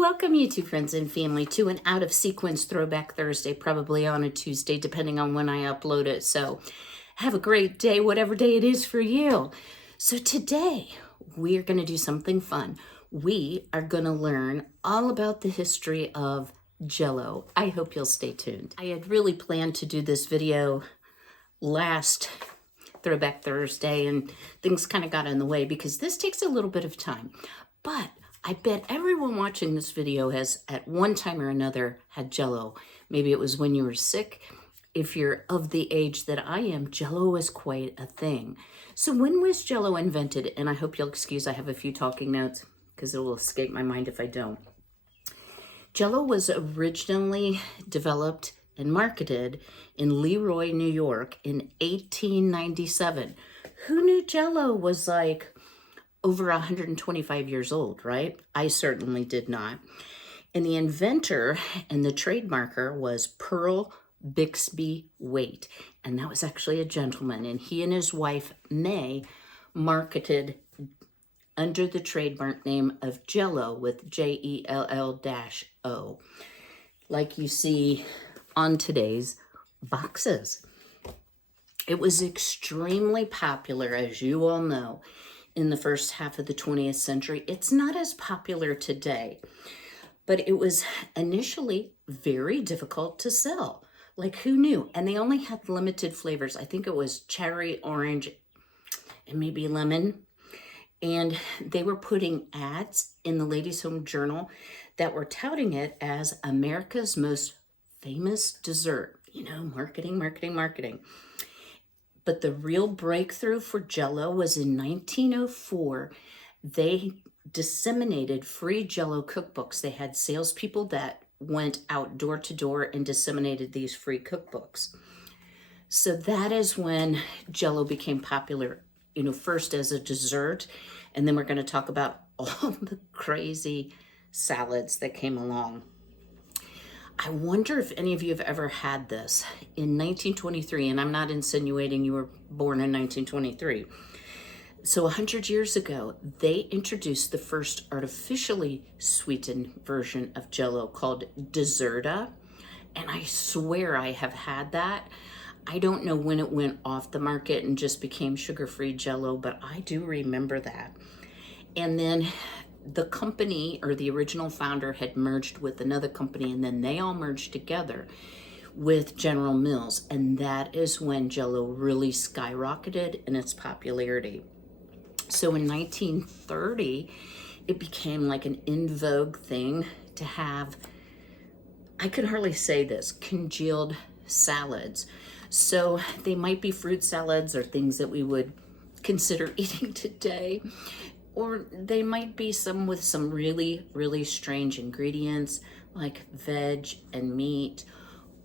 Welcome YouTube friends and family to an out of sequence Throwback Thursday, probably on a Tuesday, depending on when I upload it. So have a great day, whatever day it is for you. So today we're going to do something fun. We are going to learn all about the history of Jell-O. I hope you'll stay tuned. I had really planned to do this video last Throwback Thursday and things kind of got in the way because this takes a little bit of time. But I bet everyone watching this video has at one time or another had Jell-O. Maybe it was when you were sick. If you're of the age that I am, Jell-O is quite a thing. So when was Jell-O invented? And I hope you'll excuse, I have a few talking notes because it will escape my mind if I don't. Jell-O was originally developed and marketed in Leroy, New York in 1897. Who knew Jell-O was like over 125 years old, right? I certainly did not. And the inventor and the trademarker was Pearl Bixby Waite. And that was actually a gentleman. And he and his wife, May, marketed under the trademark name of Jell-O with Jell-O, like you see on today's boxes. It was extremely popular, as you all know, in the first half of the 20th century. It's not as popular today, but it was initially very difficult to sell. Like, who knew? And they only had limited flavors. I think it was cherry, orange, and maybe lemon. And they were putting ads in the Ladies' Home Journal that were touting it as America's most famous dessert. You know, marketing, marketing, marketing. But the real breakthrough for Jell-O was in 1904. They disseminated free Jell-O cookbooks. They had salespeople that went out door to door and disseminated these free cookbooks. So that is when Jell-O became popular, you know, first as a dessert, and then we're going to talk about all the crazy salads that came along. I wonder if any of you have ever had this. In 1923, and I'm not insinuating you were born in 1923. So 100 years ago, they introduced the first artificially sweetened version of Jell-O called Deserta. And I swear I have had that. I don't know when it went off the market and just became sugar-free Jell-O, but I do remember that. And then the company, or the original founder, had merged with another company, and then they all merged together with General Mills, and that is when Jell-O really skyrocketed in its popularity. So in 1930, it became like an in vogue thing to have, I can hardly say this, congealed salads. So they might be fruit salads or things that we would consider eating today, or they might be some with some really, really strange ingredients like veg and meat,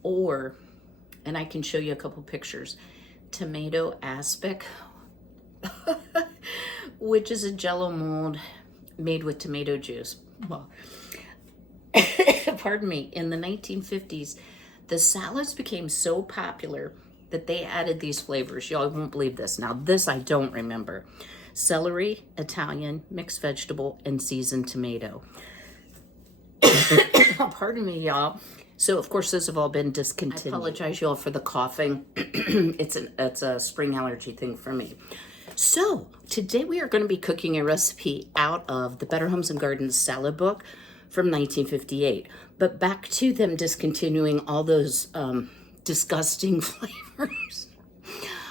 or, and I can show you a couple pictures, tomato aspic, which is a Jell-O mold made with tomato juice. Well, pardon me, in the 1950s, the salads became so popular that they added these flavors. Y'all won't believe this. Now, this I don't remember. Celery, Italian, mixed vegetable, and seasoned tomato. Pardon me, y'all. So, of course, those have all been discontinued. I apologize, y'all, for the coughing. It's a spring allergy thing for me. So, today we are going to be cooking a recipe out of the Better Homes and Gardens salad book from 1958. But back to them discontinuing all those disgusting flavors.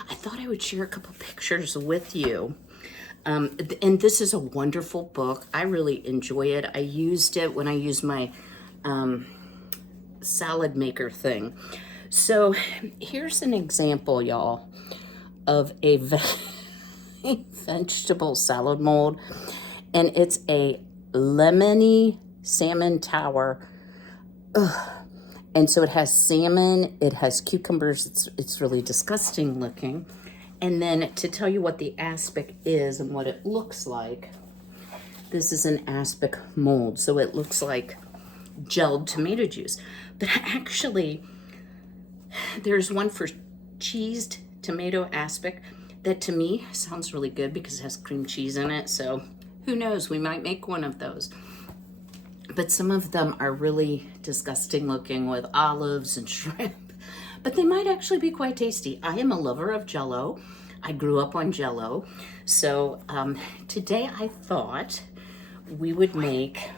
I thought I would share a couple pictures with you. And this is a wonderful book. I really enjoy it. I used it when I used my salad maker thing. So here's an example, y'all, of a vegetable salad mold. And it's a lemony salmon tower. Ugh. And so it has salmon, it has cucumbers. It's really disgusting looking. And then to tell you what the aspic is and what it looks like, this is an aspic mold. So it looks like gelled tomato juice. But actually, there's one for cheesed tomato aspic that to me sounds really good because it has cream cheese in it. So who knows, we might make one of those. but some of them are really disgusting looking with olives and shrimp, but they might actually be quite tasty. I am a lover of Jell-O. I grew up on Jell-O. So today I thought we would make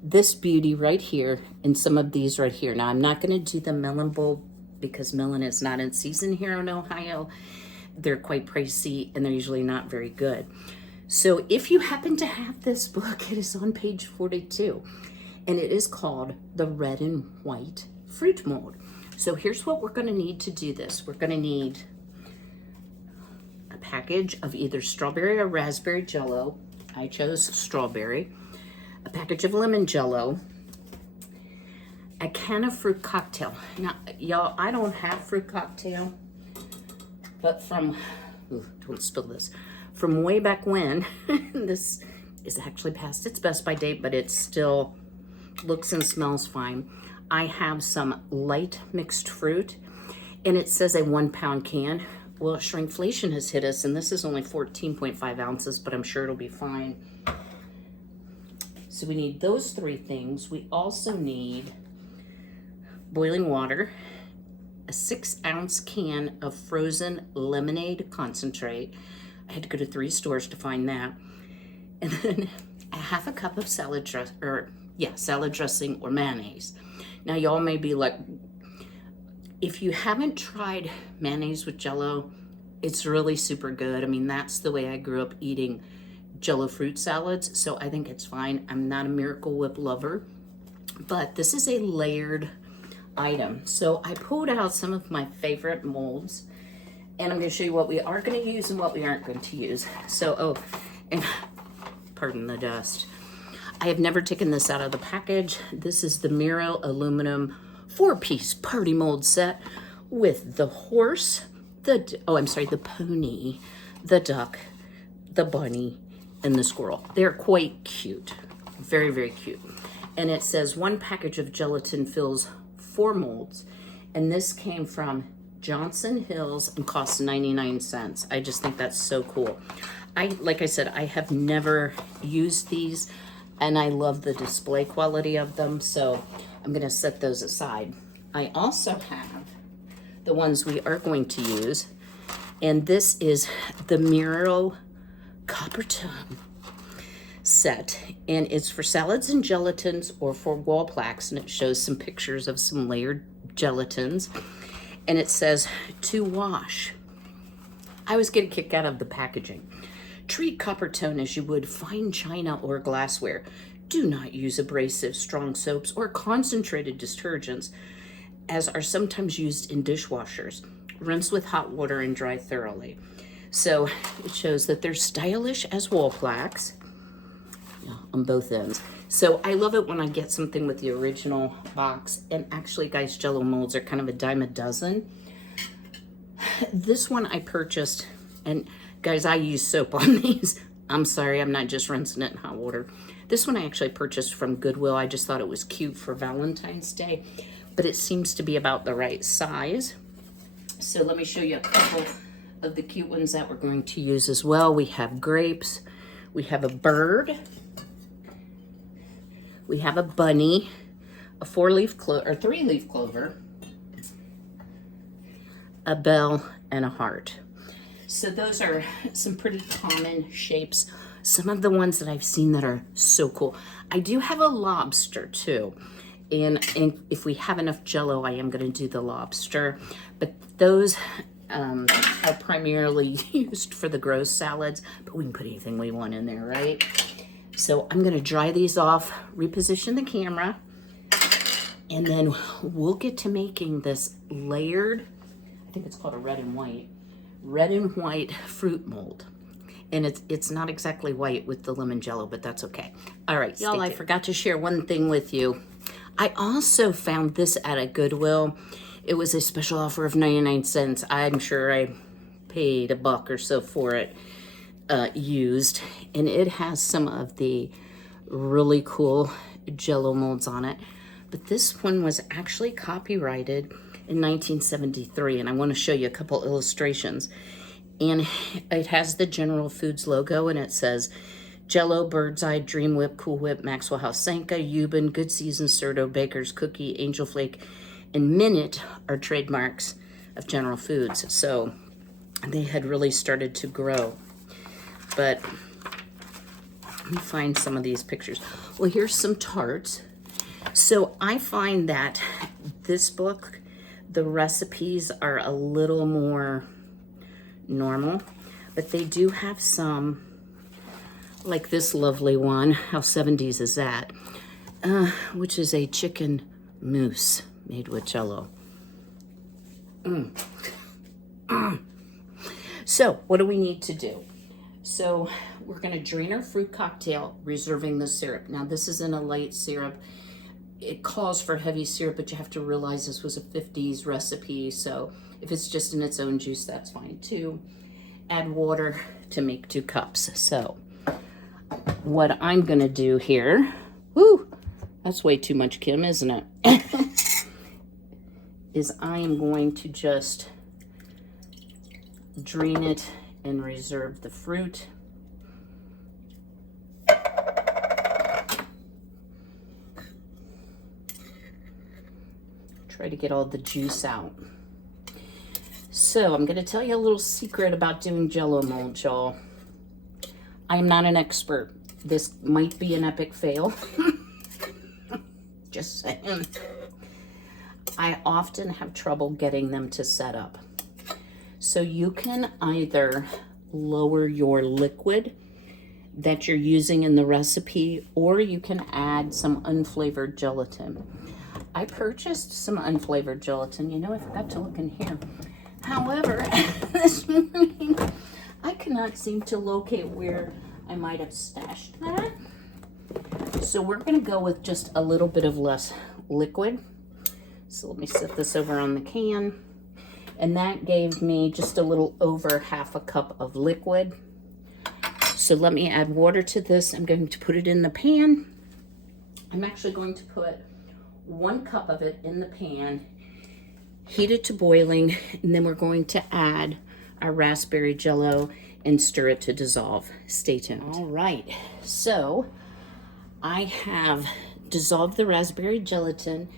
this beauty right here and some of these right here. Now I'm not going to do the melon bowl because melon is not in season here in Ohio. They're quite pricey and they're usually not very good. So if you happen to have this book, it is on page 42 and it is called The Red and White Fruit Mold. So here's what we're going to need to do this. We're going to need a package of either strawberry or raspberry Jell-O. I chose strawberry. A package of lemon Jell-O, a can of fruit cocktail. Now, y'all, I don't have fruit cocktail, but from, don't spill this, from way back when, this is actually past its best by date, but it still looks and smells fine. I have some light mixed fruit, and it says a 1 pound can. Well, shrinkflation has hit us, and this is only 14.5 ounces, but I'm sure it'll be fine. So we need those 3 things. We also need boiling water, a 6-ounce can of frozen lemonade concentrate. I had to go to 3 stores to find that. And then a half a cup of salad dressing or mayonnaise. Now y'all may be like, if you haven't tried mayonnaise with Jell-O, it's really super good. I mean, that's the way I grew up eating Jell-O fruit salads, so I think it's fine. I'm not a Miracle Whip lover, but this is a layered item. So I pulled out some of my favorite molds, and I'm going to show you what we are going to use and what we aren't going to use. So, and pardon the dust. I have never taken this out of the package. This is the Miro aluminum 4-piece party mold set with the horse, the pony, the duck, the bunny, and the squirrel. They're quite cute. Very, very cute. And it says 1 package of gelatin fills 4 molds. And this came from Johnson Hills and costs 99 cents. I just think that's so cool. Like I said, I have never used these and I love the display quality of them. So I'm gonna set those aside. I also have the ones we are going to use. And this is the Miro Copper Tone set, and it's for salads and gelatins or for wall plaques, and it shows some pictures of some layered gelatins, and it says to wash. I always get a kick out of the packaging. Treat copper tone as you would fine china or glassware. Do not use abrasive, strong soaps or concentrated detergents as are sometimes used in dishwashers. Rinse with hot water and dry thoroughly. So it shows that they're stylish as wall plaques on both ends. So I love it when I get something with the original box. And actually, guys, Jell-O molds are kind of a dime a dozen. This one I purchased, and guys, I use soap on these. I'm sorry, I'm not just rinsing it in hot water. This one I actually purchased from Goodwill. I just thought it was cute for Valentine's Day, but it seems to be about the right size. So let me show you a couple of the cute ones that we're going to use as well. We have grapes, we have a bird, we have a bunny, a 3-leaf clover, a bell, and a heart. So those are some pretty common shapes. Some of the ones that I've seen that are so cool. I do have a lobster too. And if we have enough Jell-O, I am going to do the lobster. But those are primarily used for the gross salads, but we can put anything we want in there, right? So I'm going to dry these off, reposition the camera, and then we'll get to making this layered, I think it's called a red and white fruit mold. And it's not exactly white with the lemon Jell-O, but that's okay. All right, y'all, I forgot to share one thing with you. I also found this at a Goodwill. It was a special offer of 99 cents. I'm sure I paid $1 or so for it used. And it has some of the really cool Jell-O molds on it. But this one was actually copyrighted in 1973. And I want to show you a couple illustrations. And it has the General Foods logo, and it says, Jell-O, Bird's Eye, Dream Whip, Cool Whip, Maxwell House Sanka, Euban, Good Season, Certo, Baker's Cookie, Angel Flake, and Minute are trademarks of General Foods. So they had really started to grow. But let me find some of these pictures. Well, here's some tarts. So I find that this book, the recipes are a little more normal, but they do have some, like this lovely one. How 70s is that? Which is a chicken mousse made with Jell-O. So what do we need to do? So we're going to drain our fruit cocktail, reserving the syrup. Now this isn't a light syrup. It calls for heavy syrup, but you have to realize this was a 50s recipe. So if it's just in its own juice, that's fine too. Add water to make 2 cups. So what I'm going to do here, whoo, that's way too much, Kym, isn't it? Is I am going to just drain it and reserve the fruit. Try to get all the juice out. So I'm going to tell you a little secret about doing Jell-O mold, y'all. I'm not an expert. This might be an epic fail. Just saying. I often have trouble getting them to set up. So you can either lower your liquid that you're using in the recipe, or you can add some unflavored gelatin. I purchased some unflavored gelatin. You know, I forgot to look in here. However, this morning, I cannot seem to locate where I might have stashed that. So we're going to go with just a little bit of less liquid. So let me set this over on the can. And that gave me just a little over half a cup of liquid. So let me add water to this. I'm going to put it in the pan. I'm actually going to put 1 cup of it in the pan, heat it to boiling, and then we're going to add our raspberry Jell-O and stir it to dissolve. Stay tuned. All right, so I have dissolved the raspberry gelatin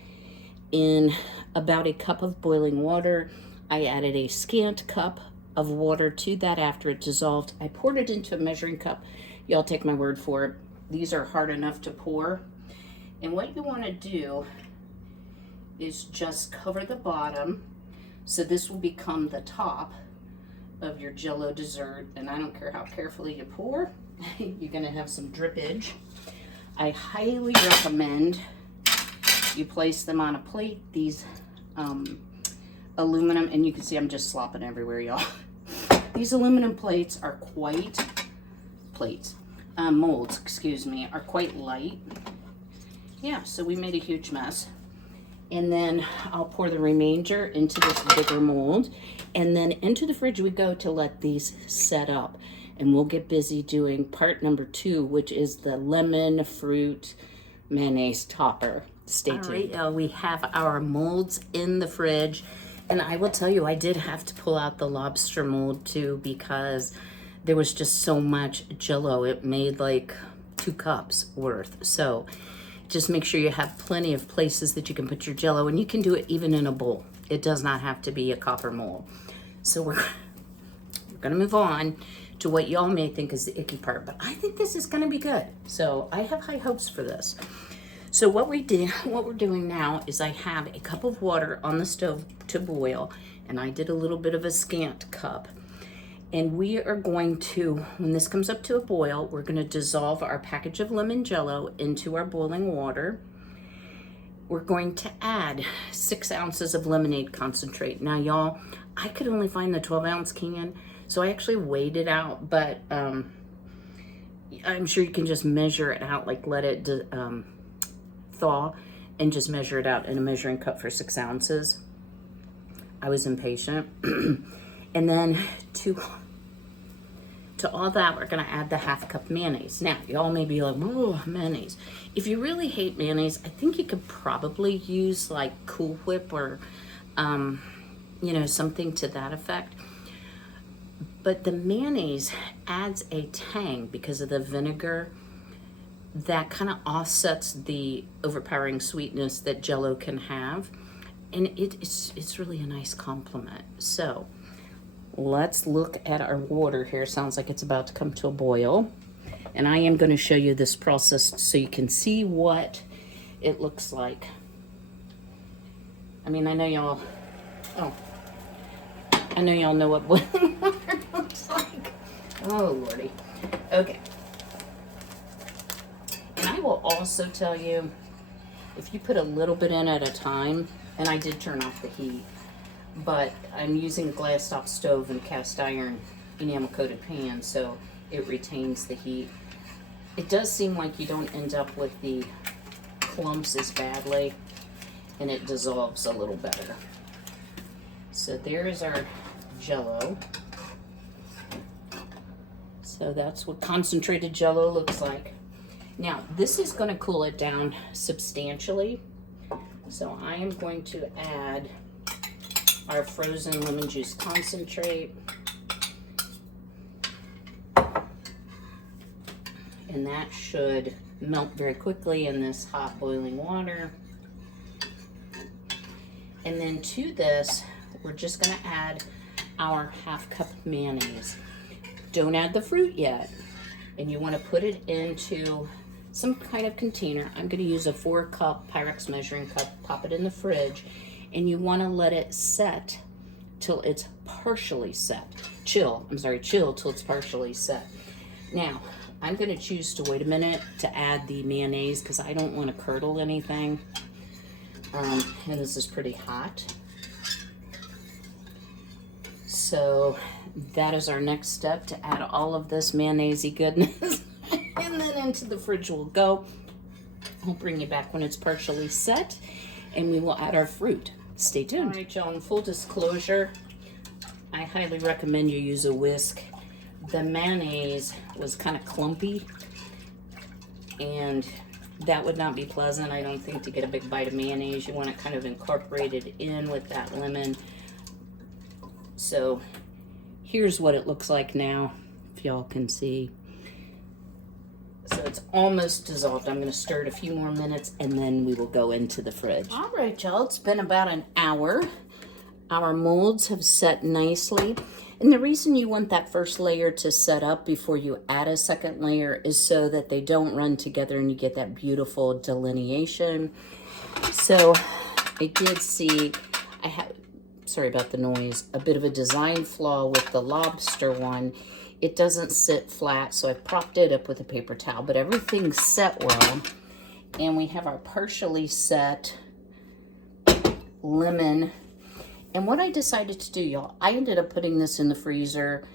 in about a cup of boiling water. I added a scant cup of water to that after it dissolved. I poured it into a measuring cup. Y'all take my word for it. These are hard enough to pour. And what you want to do is just cover the bottom. So this will become the top of your Jell-O dessert. And I don't care how carefully you pour, you're going to have some drippage. I highly recommend you place them on a plate. These aluminum, and you can see I'm just slopping everywhere, y'all. These aluminum plates are quite, molds, excuse me, are quite light. Yeah, so we made a huge mess. And then I'll pour the remainder into this bigger mold. And then into the fridge we go to let these set up. And we'll get busy doing part number 2, which is the lemon fruit mayonnaise topper. Stay tuned. All right, we have our molds in the fridge. And I will tell you, I did have to pull out the lobster mold too, because there was just so much Jell-O. It made like 2 cups worth. So just make sure you have plenty of places that you can put your Jell-O, and you can do it even in a bowl. It does not have to be a copper mold. So we're gonna move on to what y'all may think is the icky part, but I think this is gonna be good. So I have high hopes for this. So what we're doing now is I have a cup of water on the stove to boil, and I did a little bit of a scant cup. And we are going to, when this comes up to a boil, we're gonna dissolve our package of lemon Jell-O into our boiling water. We're going to add 6 ounces of lemonade concentrate. Now y'all, I could only find the 12-ounce can, so I actually weighed it out, but I'm sure you can just measure it out, like let it thaw and just measure it out in a measuring cup for 6 ounces. I was impatient. And then to all that, we're gonna add the ½ cup mayonnaise. Now, y'all may be like, oh, mayonnaise. If you really hate mayonnaise, I think you could probably use like Cool Whip or, you know, something to that effect. But the mayonnaise adds a tang because of the vinegar that kind of offsets the overpowering sweetness that Jell-O can have. And it's really a nice compliment. So let's look at our water here. Sounds like it's about to come to a boil. And I am going to show you this process so you can see what it looks like. I mean, I know y'all know what boiling water looks like. Oh, Lordy. Okay. And I will also tell you, if you put a little bit in at a time, and I did turn off the heat, but I'm using a glass top stove and cast iron enamel coated pan, so it retains the heat. It does seem like you don't end up with the clumps as badly, and it dissolves a little better. So there is our Jell-O. So that's what concentrated Jell-O looks like. Now, this is going to cool it down substantially. So I am going to add our frozen lemon juice concentrate. And that should melt very quickly in this hot boiling water. And then to this, we're just going to add our 1/2 cup mayonnaise. Don't add the fruit yet. And you want to put it into some kind of container. I'm going to use a 4-cup Pyrex measuring cup, pop it in the fridge, and you want to let it set till it's partially set. Chill till it's partially set. Now, I'm going to choose to wait a minute to add the mayonnaise because I don't want to curdle anything. And this is pretty hot. So that is our next step, to add all of this mayonnaise-y goodness. And then into the fridge we'll go. I'll bring you back when it's partially set, and we will add our fruit. Stay tuned. All right, y'all, in full disclosure, I highly recommend you use a whisk. The mayonnaise was kind of clumpy, and that would not be pleasant, I don't think, to get a big bite of mayonnaise. You want it kind of incorporated in with that lemon. So here's what it looks like now, if y'all can see. So it's almost dissolved. I'm going to stir it a few more minutes, and then we will go into the fridge. All right, y'all, it's been about an hour. Our molds have set nicely. And the reason you want that first layer to set up before you add a second layer is so that they don't run together and you get that beautiful delineation. So I did see, sorry about the noise, a bit of a design flaw with the lobster one. It doesn't sit flat, so I propped it up with a paper towel, but everything's set well. And we have our partially set lemon. And what I decided to do, y'all, I ended up putting this in the freezer.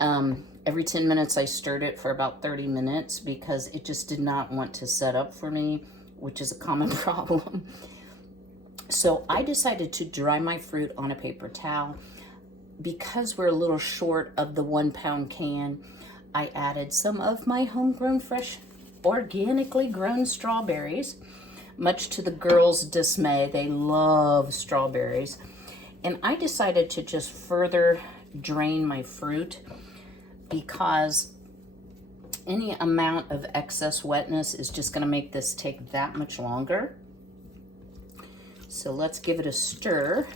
Every 10 minutes I stirred it for about 30 minutes because it just did not want to set up for me, which is a common problem. So I decided to dry my fruit on a paper towel. Because we're a little short of the 1-pound can, I added some of my homegrown, fresh, organically grown strawberries. Much to the girls' dismay, they love strawberries. And I decided to just further drain my fruit because any amount of excess wetness is just going to make this take that much longer. So let's give it a stir.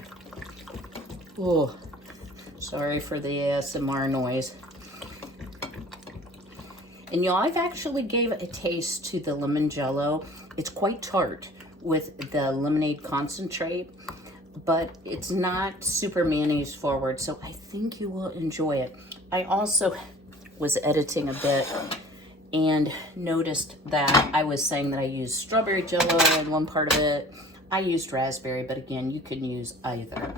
Oh, sorry for the ASMR noise. And y'all, I've actually gave a taste to the lemon Jell-O. It's quite tart with the lemonade concentrate, but it's not super mayonnaise forward, so I think you will enjoy it. I also was editing a bit and noticed that I was saying that I used strawberry Jell-O in one part of it. I used raspberry, but again, you can use either.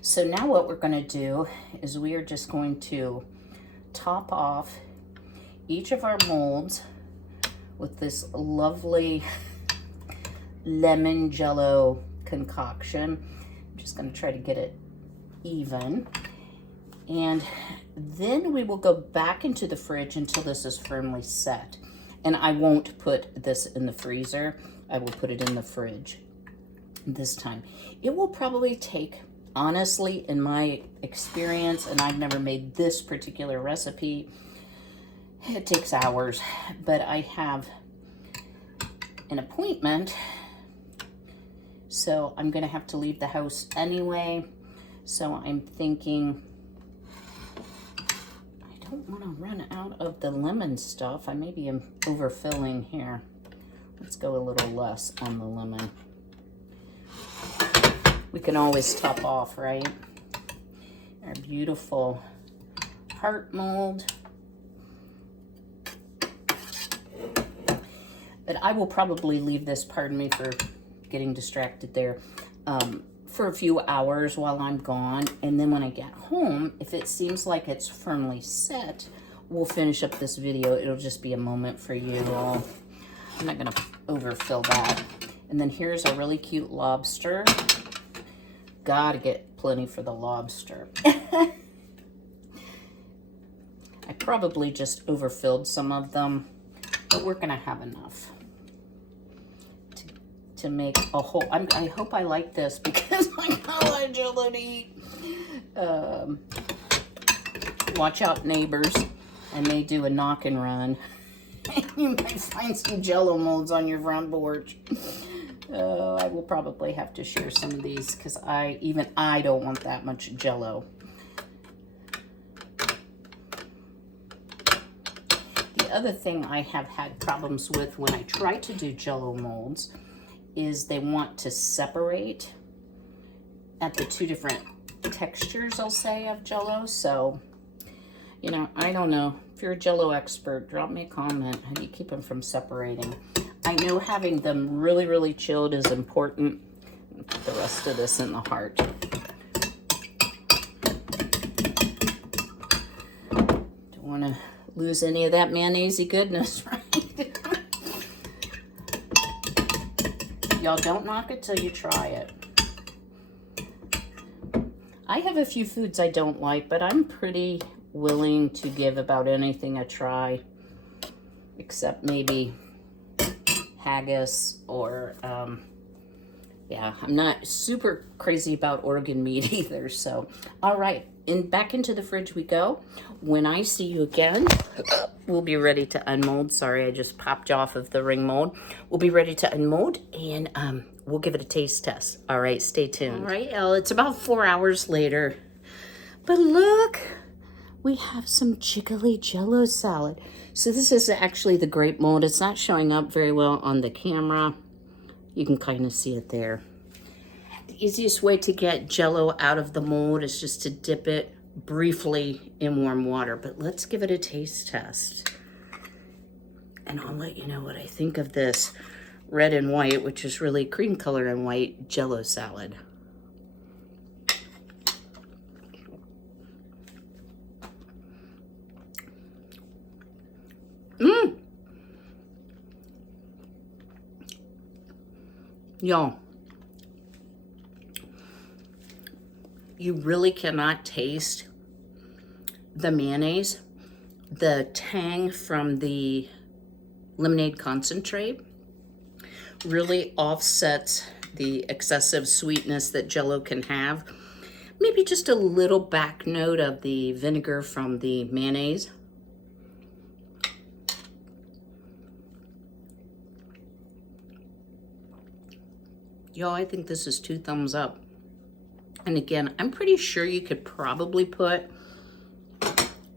So now what we're gonna do is we are just going to top off each of our molds with this lovely lemon Jell-O concoction. I'm just going to try to get it even. And then we will go back into the fridge until this is firmly set. And I won't put this in the freezer. I will put it in the fridge this time. It will probably take honestly, in my experience, and I've never made this particular recipe, it takes hours, but I have an appointment, so I'm gonna have to leave the house anyway. So I'm thinking, I don't want to run out of the lemon stuff. I maybe am overfilling here. Let's go a little less on the lemon. We can always top off, right? Our beautiful heart mold. But I will probably leave this, pardon me for getting distracted there, for a few hours while I'm gone. And then when I get home, if it seems like it's firmly set, we'll finish up this video. It'll just be a moment for you all. I'm not gonna overfill that. And then here's a really cute lobster. Gotta get plenty for the lobster. I probably just overfilled some of them, but we're gonna have enough to make a whole. I hope I like this because I know I Jell-O to eat. Watch out, neighbors. I may do a knock and run. You might find some Jell-O molds on your front porch. I will probably have to share some of these because even I don't want that much Jell-O. The other thing I have had problems with when I try to do Jell-O molds is they want to separate at the two different textures, I'll say, of Jell-O. So, you know, I don't know. If you're a Jell-O expert, drop me a comment. How do you keep them from separating? I know having them really, really chilled is important. I'll put the rest of this in the heart. Don't want to lose any of that mayonnaise-y goodness, right? Y'all don't knock it till you try it. I have a few foods I don't like, but I'm pretty willing to give about anything a try, except maybe haggis or, yeah, I'm not super crazy about organ meat either. So, all right, back into the fridge we go. When I see you again, we'll be ready to unmold. Sorry, I just popped off of the ring mold. We'll be ready to unmold, and we'll give it a taste test. All right, stay tuned. All right, Elle, it's about 4 hours later, but look, we have some jiggly Jell-O salad. So this is actually the grape mold. It's not showing up very well on the camera. You can kind of see it there. The easiest way to get Jell-O out of the mold is just to dip it briefly in warm water, but let's give it a taste test. And I'll let you know what I think of this red and white, which is really cream color and white Jell-O salad. Y'all, you really cannot taste the mayonnaise. The tang from the lemonade concentrate really offsets the excessive sweetness that Jell-O can have. Maybe just a little back note of the vinegar from the mayonnaise. Y'all, I think this is 2 thumbs up. And again, I'm pretty sure you could probably put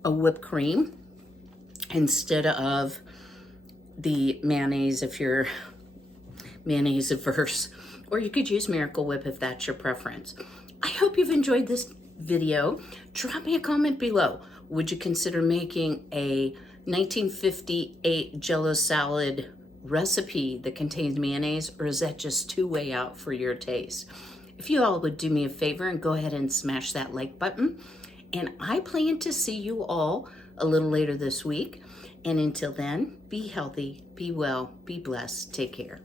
a whipped cream instead of the mayonnaise if you're mayonnaise averse, or you could use Miracle Whip if that's your preference. I hope you've enjoyed this video. Drop me a comment below. Would you consider making a 1958 Jell-O salad recipe that contains mayonnaise, or is that just too way out for your taste? If you all would do me a favor and go ahead and smash that like button, and I plan to see you all a little later this week. And until then, be healthy, be well, be blessed, take care.